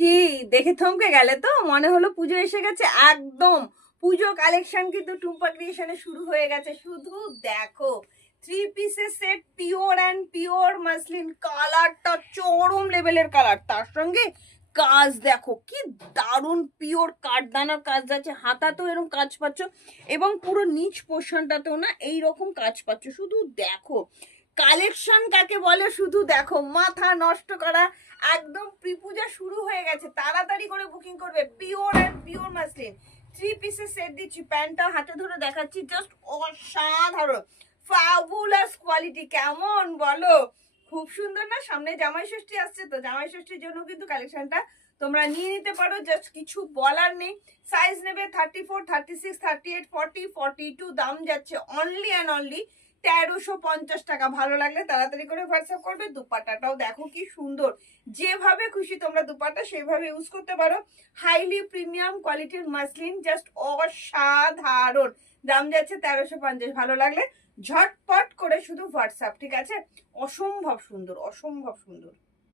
কি দেখে থমকে গেলে তো? মনে হলো পুজো এসে গেছে। একদম পুজো কালেকশন কিন্তু টুম্পা ক্রিয়েশনে শুরু হয়ে গেছে। শুধু দেখো, 3 পিসের set, pure and pure muslin, কালারটা চরম লেভেলের কালার, তার সঙ্গে কাজ দেখো কি দারুণ পিওর কাঠদানার কাজ আছে। হাতাতেও এরকম কাজ পাচ্ছ এবং পুরো নিচ পোর্শনটাতেও না এইরকম কাজ পাচ্ছ। শুধু দেখো কালেকশন কাকে বলে, শুধু দেখো, মাথা নষ্ট করা। একদম প্রি পূজা শুরু হয়ে গেছে, তাড়াতাড়ি করে বুকিং করবে। পিওর অ্যান্ড পিওর মাসলিন 3 পিসের সেট দিচ্ছি, প্যান্টটা হাতে ধরে দেখাচ্ছি, জাস্ট অসাধারণ ফাবুলাস কোয়ালিটি। কেমন বলো? খুব সুন্দর না? সামনে জামাই ষষ্ঠী আসছে, তো জামাই ষষ্ঠীর জন্য কিন্তু কালেকশনটা তোমরা নিয়ে নিতে পারো, জাস্ট কিছু বলার নেই। সাইজ নেবে 34, 36, 38, 40, 42, দাম যাচ্ছে অনলি অ্যান্ড অনলি 1350 টাকা। ভালো লাগলে তাড়াতাড়ি করে হোয়াটসঅ্যাপ করবে। দুপাট্টাটাও দেখো কি সুন্দর, যেভাবে খুশি তোমরা দুপাট্টা সেভাবে ইউজ করতে পারো। হাইলি প্রিমিয়াম কোয়ালিটির মাসলিন, জাস্ট অসাধারণ। দাম যাচ্ছে 1350। ভালো লাগলে ঝটপট করে শুধু হোয়াটসঅ্যাপ, ঠিক আছে? অসম্ভব সুন্দর, অসম্ভব সুন্দর।